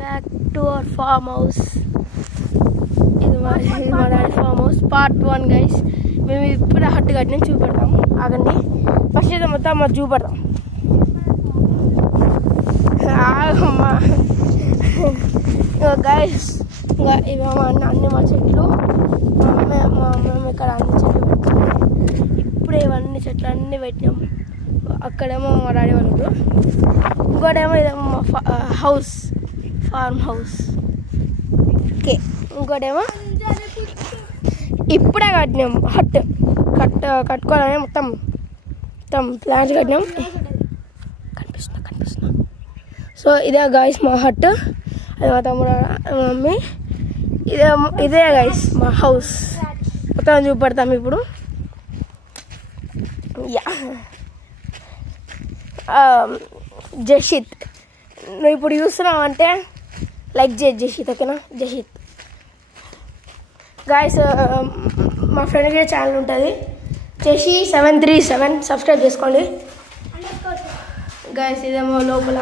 Back to our farm house. ఇది మా daddy farm house part 1 guys. మేము ఇప్పుడే హట్టు కట్టిన చూపెడతాం. ఆగండి, ఫస్ట్ అయితే మొత్తం మాకు చూపెడతాం. ఆగమ్మా గైస్. ఇంకా ఇవి అన్ని మా చెట్లు. మేము ఇక్కడ అన్ని చెట్లు పెట్టాము. ఇప్పుడే ఇవన్నీ చెట్లు అన్నీ పెట్టినాం. అక్కడేమో మా డాడీ వాళ్ళు, ఇంకోటేమో ఇదేమో మా హౌస్, ఫార్మ్ హౌస్. ఓకే, ఇంకోటేమో ఇప్పుడే కట్టినాం హట్. కట్టుకోవాలని మొత్తం ప్లాన్స్ కట్టినాం. కనిపిస్తున్నా. సో ఇదే గాయస్ మా హట్. అది మా తమ్ముడు, మమ్మీ. ఇదే గాయస్ మా హౌస్. మొత్తం చూపెడతాం ఇప్పుడు. యా, జషిత్, నువ్వు ఇప్పుడు చూస్తున్నావు అంటే లైక్ జషిత్, ఓకేనా? జషిత్ గాయస్, మా ఫ్రెండ్కి ఛానల్ ఉంటుంది, చేసి 737 సబ్స్క్రైబ్ చేసుకోండి గాయస్. ఇదేమో లోపల,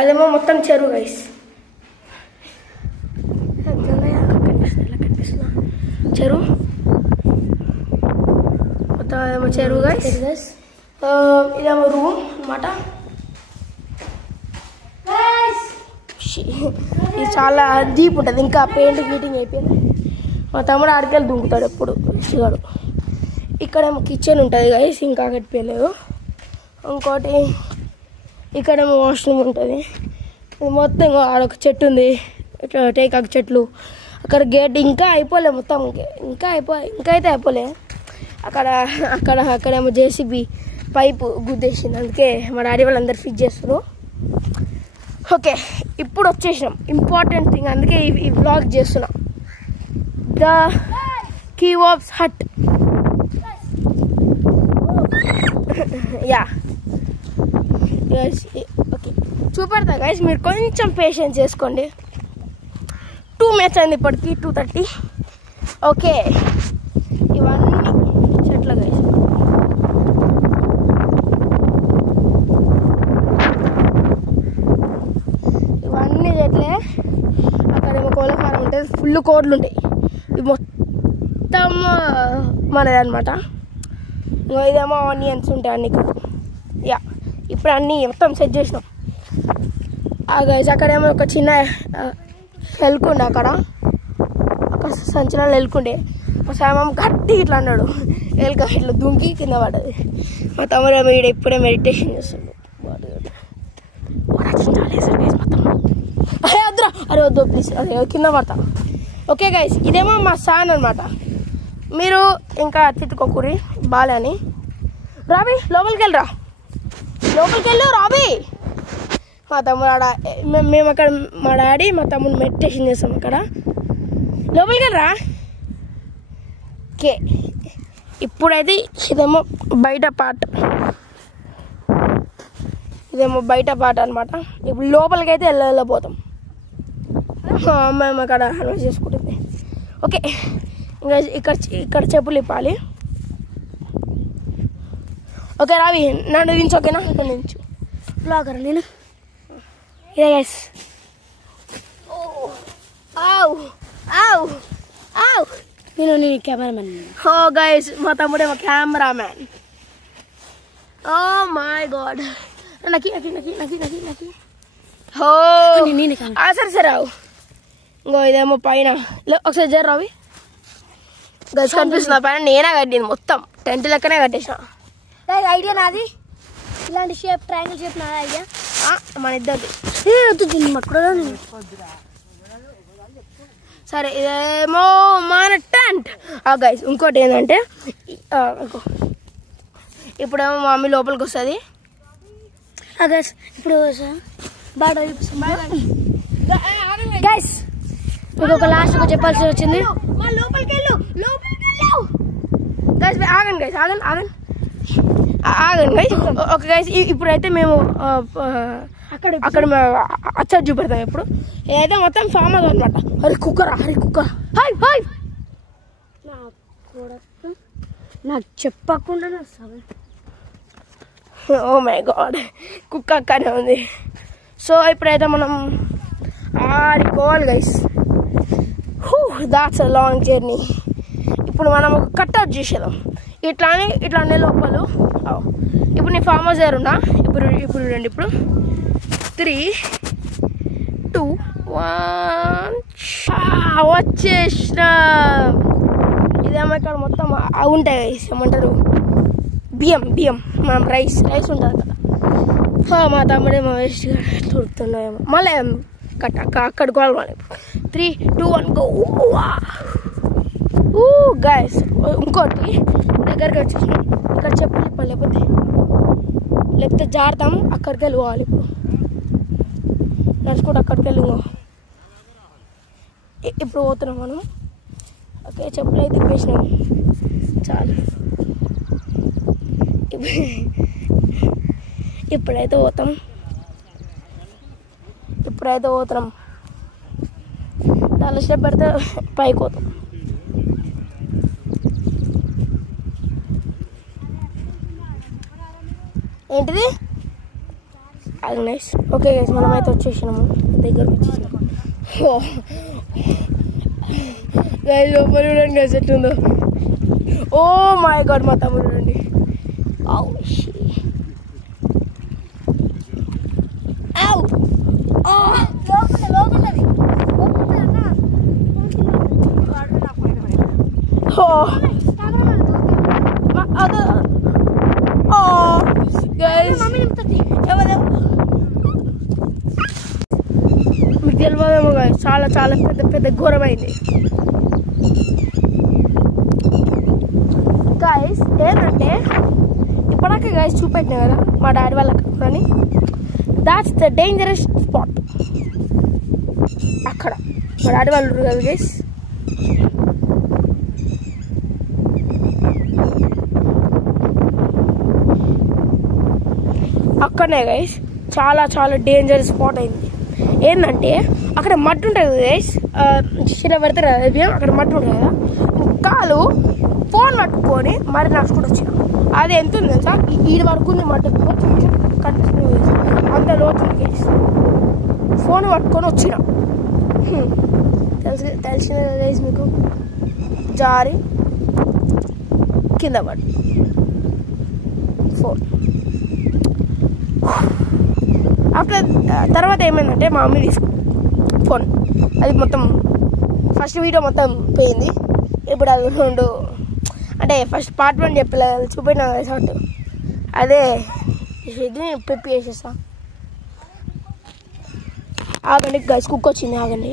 అదేమో మొత్తం చెరువు గైస్. కనిపిస్తున్నా చెరువు మొత్తం, అదేమో చెరువు గైస్. ఇదేమో రూమ్ అన్నమాట. ఇది చాలా డీప్ ఉంటుంది, ఇంకా పెయింటింగ్ అయిపోయింది. మా తమ్ముడు ఆడికెళ్ళి దుంకుతాడు ఎప్పుడు ఇష్టగాడు. ఇక్కడేమో కిచెన్ ఉంటుంది గైస్, ఇంకా కట్టిపోయలేదు. ఇంకోటి ఇక్కడేమో వాష్రూమ్ ఉంటుంది. ఇది మొత్తం ఆడొక చెట్టు ఉంది, టేకాకు చెట్లు. అక్కడ గేట్ ఇంకా అయిపోలే, మొత్తం ఇంకా అయితే అయిపోలే. అక్కడేమో జేసీబీ పైపు గుద్దేసింది, అందుకే మా డాడీ వాళ్ళందరూ ఫిట్ చేస్తారు. ఓకే, ఇప్పుడు వచ్చేసినాం ఇంపార్టెంట్ థింగ్, అందుకే ఈ వ్లాగ్ చేస్తున్నాం. The kebabs hut. Yeah okay, చూపెడతా గైస్, మీరు కొంచెం పేషెన్స్ చేసుకోండి. 2 minutes అయింది ఇప్పటికి, 2:30. ఓకే, ఇవన్నీ చెట్లు గైస్. ఇవన్నీ చెట్లే. అక్కడేమో కోళ్ళ ఫారం ఉంటుంది, ఫుల్ కోడ్లు ఉంటాయి. ఇవి మొత్తం మనది అనమాట. ఇదేమో ఆనియన్స్ ఉంటాయి అన్ని. యా, ఇప్పుడు అన్నీ మొత్తం సెట్ చేసినాం. గైస్ అక్కడేమో ఒక చిన్న ఎలుకుండే, అక్కడ సంచలనం ఎలుకుండే. మా సామం గట్టి ఇట్లా అన్నాడు, ఎలుక ఇట్లా దుంకి కింద పడ్డది. మా తమ్ముడు ఏమో ఇప్పుడే మెడిటేషన్ చేస్తుండు. వద్దురా, అరే వద్దు ప్లీజ్, అదే కింద పడతా. ఓకే గైస్, ఇదేమో మా సాన్ అనమాట. మీరు ఇంకా తిట్టుకోకూరి బాలే అని. రాబీ లోపలికి వెళ్ళు రాబీ. మా తమ్ముడు ఆడ, మేము అక్కడ మా డాడీ మా తమ్ముడు మెడిటేషన్ చేస్తాం అక్కడ. లోపలికి వెళ్ళరా. ఓకే, ఇప్పుడైతే ఇదేమో బయట పాట అనమాట. ఇప్పుడు లోపలికి అయితే వెళ్ళబోతాం. మేము అక్కడ హల్వా చేసుకుంటుంది. ఓకే, ఇంకా ఇక్కడ చెప్పులు ఇప్పాలి. ఓకే రావి, నన్ను దించు. ఓకేనా? ఇక్కడ నుంచి బ్లాగర్ నేను. ఇదే గైస్. నేను కెమెరామెన్. ఓ గైస్, మా తమ్ముడేమో కెమెరామ్యాన్. Oh my God. నకి సరే రావు. ఇంకో ఇదేమో పైన, ఒకసారి జర రావి గైస్. కనిపిస్తున్నా పైన నేనే కట్టింది మొత్తం, టెంట్ లెక్కనే కట్టేసిన. ఐడియా నాది, ఇలాంటి షేప్ ట్రయాంగిల్ షేప్ నాది ఐడియా. మన ఇద్దరిది. సరే, ఇదేమో మన టెంట్. గైస్ ఇంకోటి ఏంటంటే, ఇప్పుడేమో మా మమ్మీ లోపలికి వస్తుంది. గైస్ ఇప్పుడు గైస్ ఇంకొక లాస్ట్ చెప్పాల్సి వచ్చింది. గైస్ ఆగండి గైస్, ఆగండి గైస్. ఓకే గైస్, ఇప్పుడైతే మేము అక్కడ అచ్చా చూపెడతాం. ఇప్పుడు ఏదైతే మొత్తం ఫామ్ అవుతుంది అనమాట. హరి కుక్కర్ హాయ్ నాకు చెప్పకుండా ఓ మై గాడ్ కుక్క అక్కనే ఉంది. సో ఇప్పుడైతే మనం ఆడుకోవాలి guys. That's a long journey. ఇప్పుడు మనం ఒక కట్అవుట్ చేసేద్దాం. ఇట్లానే లోపల. ఇప్పుడు నేను ఫామ్ హౌస్ దగ్గర ఉన్నా. ఇప్పుడు రండి. ఇప్పుడు 3, 2, 1 వచ్చేసినా. ఇదేమో ఇక్కడ మొత్తం ఉంటాయి గైస్, ఏమంటారు బియ్యం మనం రైస్ ఉంటుంది కదా. మా తమ్ముడేమో వేస్ట్ దొరుకుతున్నాయేమో. మళ్ళీ అక్కడ గోవాలి. 3, 2, 1 గో. గైస్ ఇంకోటి దగ్గరికి వచ్చేసినాం. ఇక్కడ చెప్పులు లేకపోతే జారుతాం. అక్కడికి వెళ్ళిపోవాలి. ఇప్పుడు నడుచుకుంటూ అక్కడికి వెళ్ళి ఇప్పుడు పోతున్నాం మనం. ఓకే చెప్పులు అయితే తిప్పేసినాం చాలు. ఇప్పుడైతే పోతున్నాం. చాలా స్టెప్ పెడితే పైకి పోతాం. ఏంటిది అది నైస్. ఓకే గైస్ మనమైతే వచ్చేసినాము, దగ్గరకు వచ్చేసినాము. గైస్ లోపల చూడండి గైస్ ఎట్లుందో. ఓ మై గాడ్ మా తమ్ముడు చూడండి. మీకు తెలియదేమో గైస్, చాలా చాలా పెద్ద ఘోరమైంది గైస్. ఏంటంటే ఇప్పటికే గైస్ చూపెట్టినా కదా మా డాడీ వాళ్ళ కానీ దాట్స్ ద డేంజరస్ స్పాట్. అక్కడ మా డాడీ వాళ్ళు ఉన్నారు కదా గైస్. అక్కడనే గైస్ చాలా చాలా డేంజరస్ స్పాట్ అయింది. ఏంటంటే అక్కడ మట్టి ఉంటుంది కదా గైస్, చిన్న పెడతారు కదా అక్కడ మట్టి ఉంటుంది కదా. కాలు ఫోన్ పట్టుకొని మరి నడుచుకుంటూ వచ్చిన. అది ఎంత ఉంది తెలుసా, ఈ వరకు ఉంది మట్టి కంటిన్యూ అంత లోతుంది గైస్. ఫోన్ పట్టుకొని వచ్చిన. తెలిసిన గైస్ మీకు, జారి కింద పడి ఫోన్. ఆఫ్టర్ తర్వాత ఏమైందంటే మా మమ్మీ ఫోన్ అది మొత్తం ఫస్ట్ వీడియో మొత్తం పోయింది. ఇప్పుడు అది 2 అంటే ఫస్ట్ పార్ట్ 1 చెప్పలేదు, చూపెట్టినా షార్ట్. అదే ఇది పెప్పి వేసేస్తా. ఆగండి గైస్, కుక్ వచ్చింది ఆగండి.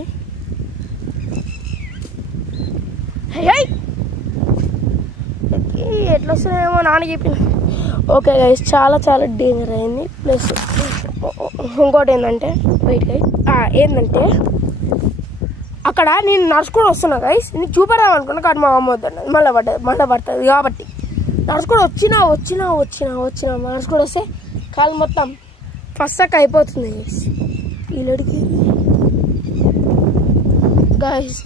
ఎట్లా వస్తుందేమో నాన్న చెప్పింది. ఓకే గైస్ చాలా చాలా డేంజర్ అయింది. ప్లస్ ఇంకోటి ఏంటంటే ఏంటంటే అక్కడ నేను నడుచుకొని వస్తున్నా గైస్. నేను చూపెడదాం అనుకున్నా కానీ మా అమ్మ వద్దన్నది. మళ్ళీ పడుతుంది కాబట్టి నడుచుకొని వచ్చినా నడుచుకొని వస్తే కాలు మొత్తం ఫస్ట్ అయిపోతుంది గైస్. వీళ్ళడికి గైస్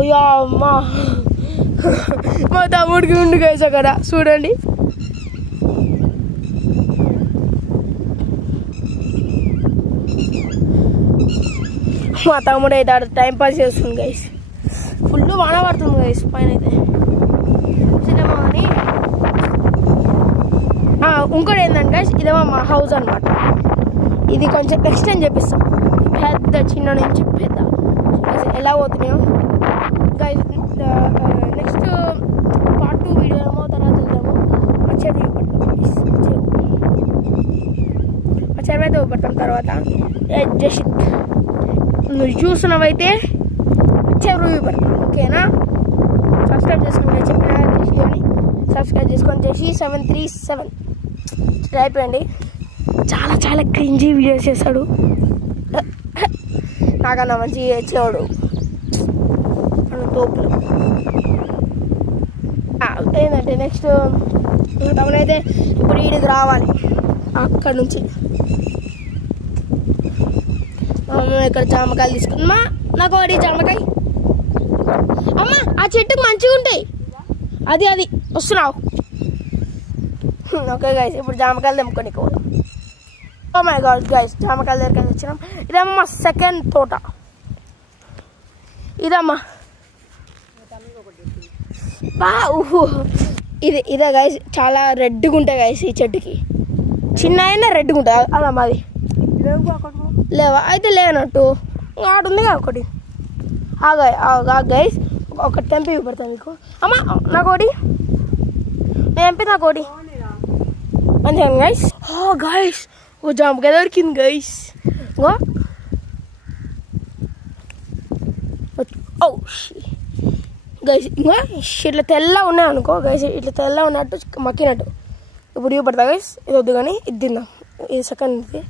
అయ్యా మా తమ్ముడికి ఉండు గైస్ అక్కడ చూడండి. మా తమ్ముడు అయితే ఆడ టైంపాస్ చేస్తుంది గైస్. ఫుల్ వాన పడుతుంది గైస్ పైన అయితే సినిమా అని. ఇంకోటి ఏంటంటే గైస్ ఇదేమో మా హౌస్ అనమాట. ఇది కొంచెం ఎక్స్టెండ్ చేపిస్తాం, పెద్ద చిన్న నుంచి పెద్ద. ఎలా పోతున్నాయో గైస్ నెక్స్ట్ పార్ట్ 2 వీడియో ఏమో తర్వాత వెళ్దాము. చెరువు అయితే ఊపడతాం. తర్వాత జస్ట్ నువ్వు చూస్తున్నావైతే చెరువు పడతాం. ఓకేనా? సబ్స్క్రైబ్ చేసుకోండి, చెప్పిన చేసి సబ్స్క్రైబ్ చేసుకొని చేసి 737 అయిపోయండి. చాలా చాలా క్రింజీ వీడియోస్ చేస్తాడు, నాకన్నా మంచి చేసేవాడు తోపులు. ఏంటంటే నెక్స్ట్ తమనైతే ఇప్పుడు వీడికి రావాలి అక్కడ నుంచి. ఇక్కడ జామకాయలు తీసుకున్నా. నాకు ఒకటి జామకాయ. అమ్మ ఆ చెట్టుకు మంచిగా ఉంటాయి. అది వస్తున్నావు ఓకే గైస్ ఇప్పుడు జామకాయలు తెంపుకొని పోదాం. ఓ మై గాడ్ గైస్ జామకాయల దగ్గరికి వచ్చినాం. ఇదమ్మా మా సెకండ్ తోట. ఇదమ్మా ఇదే గైస్ చాలా రెడ్గా ఉంటాయి గైస్ ఈ చెట్టుకి. చిన్న అయినా రెడ్గా ఉంటుంది అలా మాది లేవా అయితే లేనట్టు ఆడు ఉంది ఒకటి గైస్ ఒకటి తెంపి పెడతాను మీకు. అమ్మా నాకోటి నేను తెంపి నాకోటి మంచిగా గైస్. గైస్ ఓ జామకాయ దొరికింది గైస్. గైస్ ఇట్లా తెల్ల ఉన్నాయి అనుకో గైస్, ఇట్లా తెల్ల ఉన్నట్టు మక్కినట్టు. ఇప్పుడు ఇవి పడతా గైస్. ఇది వద్దు కానీ ఇది తిందాం. ఇది సెకండ్ ఇది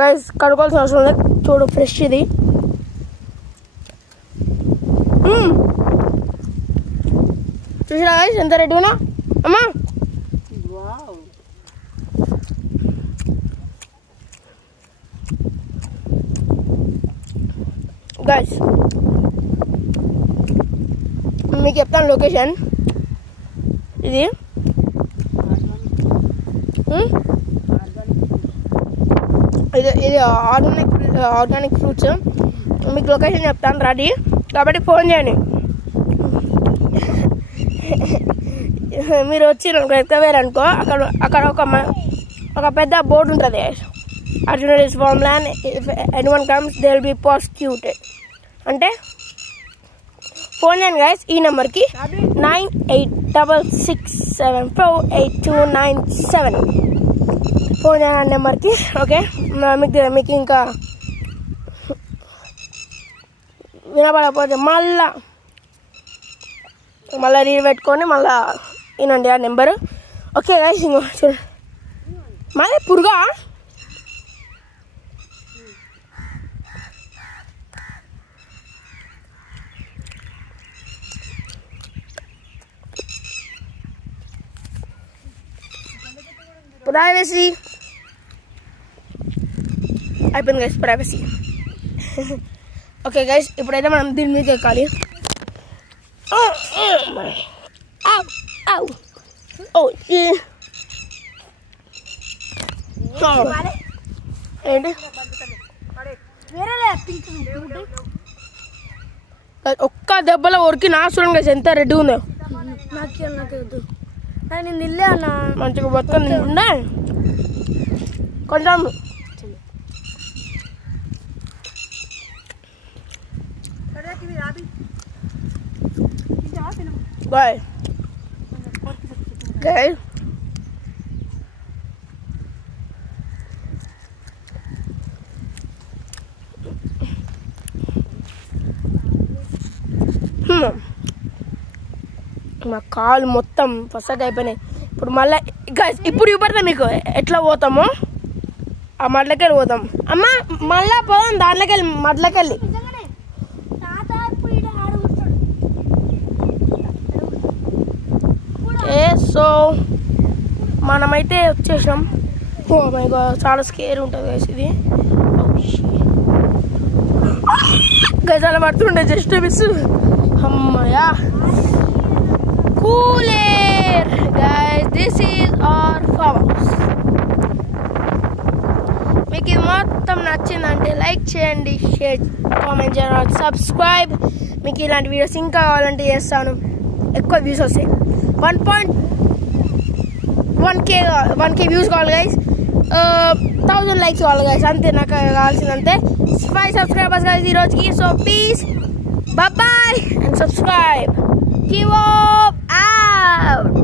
గైస్ కడుకోవాల్సిన అవసరం లేదు. చూడు ఫ్రెష్ ఇది. చూసినా గైస్ ఎంత రెడీనా అమ్మా. గైస్ మీకు చెప్తాను లొకేషన్. ఇది ఇది ఆర్గానిక్ ఫ్రూట్స్. మీకు లొకేషన్ చెప్తాను రెడీ కాబట్టి ఫోన్ చేయండి. మీరు వచ్చి ఎక్కవేరనుకో అక్కడ ఒక పెద్ద బోర్డు ఉంటుంది. Arjunari's farmland. If anyone comes, they will be prosecuted. అంటే ఫోన్ చేయండి గైస్ ఈ నెంబర్కి 9866748297 ఫోన్ చేయండి నెంబర్కి. ఓకే మీకు ఇంకా వినపడకపోతే మళ్ళా రీడ్ పెట్టుకొని మళ్ళా వినండి ఆ నెంబరు. ఓకే గైస్ ఇంకో చూడండి మళ్ళీ పురుగా ప్రైవసీ అయిపోయింది గైస్ ప్రైవసీ. ఓకే గైస్ ఇప్పుడైతే మనం దీని మీద ఎక్కాలి. ఏంటి ఒక్క దెబ్బలో ఉరికి నాశనం గైస్ ఎంత రెడ్డి ఉందో. నేను ఇల్లే అన్నా మంచిగా బతుకొని ఉండే కొంచెం బాయ్ గైస్. మా కాలు మొత్తం ఫస్ట్ అయిపోయినాయి. ఇప్పుడు మళ్ళీ గైస్ ఇప్పుడు ఇవ్వబడతాం మీకు ఎట్లా పోతామో ఆ మడ్లకెళ్ళి పోతాం. అమ్మ మళ్ళా పోదాం దాంట్లోకెళ్ళి మడ్లకెళ్ళి. సో మనమైతే వచ్చేసాం. ఓ మై గాడ్ చాలా స్కేర్ ఉంటుంది గైస్ ఇది. గైస్ అలా పడుతుండే జస్ట్ మిస్. అమ్మయ్యా cool air guys. This is our farm house. మీకు ఇది మొత్తం నచ్చిందంటే లైక్ చేయండి, షేర్, కామెంట్ చేయండి, సబ్స్క్రైబ్. మీకు ఇలాంటి వీడియోస్ ఇంకా కావాలంటే చేస్తాను. ఎక్కువ వ్యూస్ వస్తాయి. 1K వ్యూస్ కావాలి గైస్. 1000 లైక్స్ కావాలి గైస్. అంతే నాకు కావాల్సిందంతే. 5 సబ్స్క్రైబర్స్ గైస్ ఈ రోజుకి. So please bye bye and subscribe. Keep up out.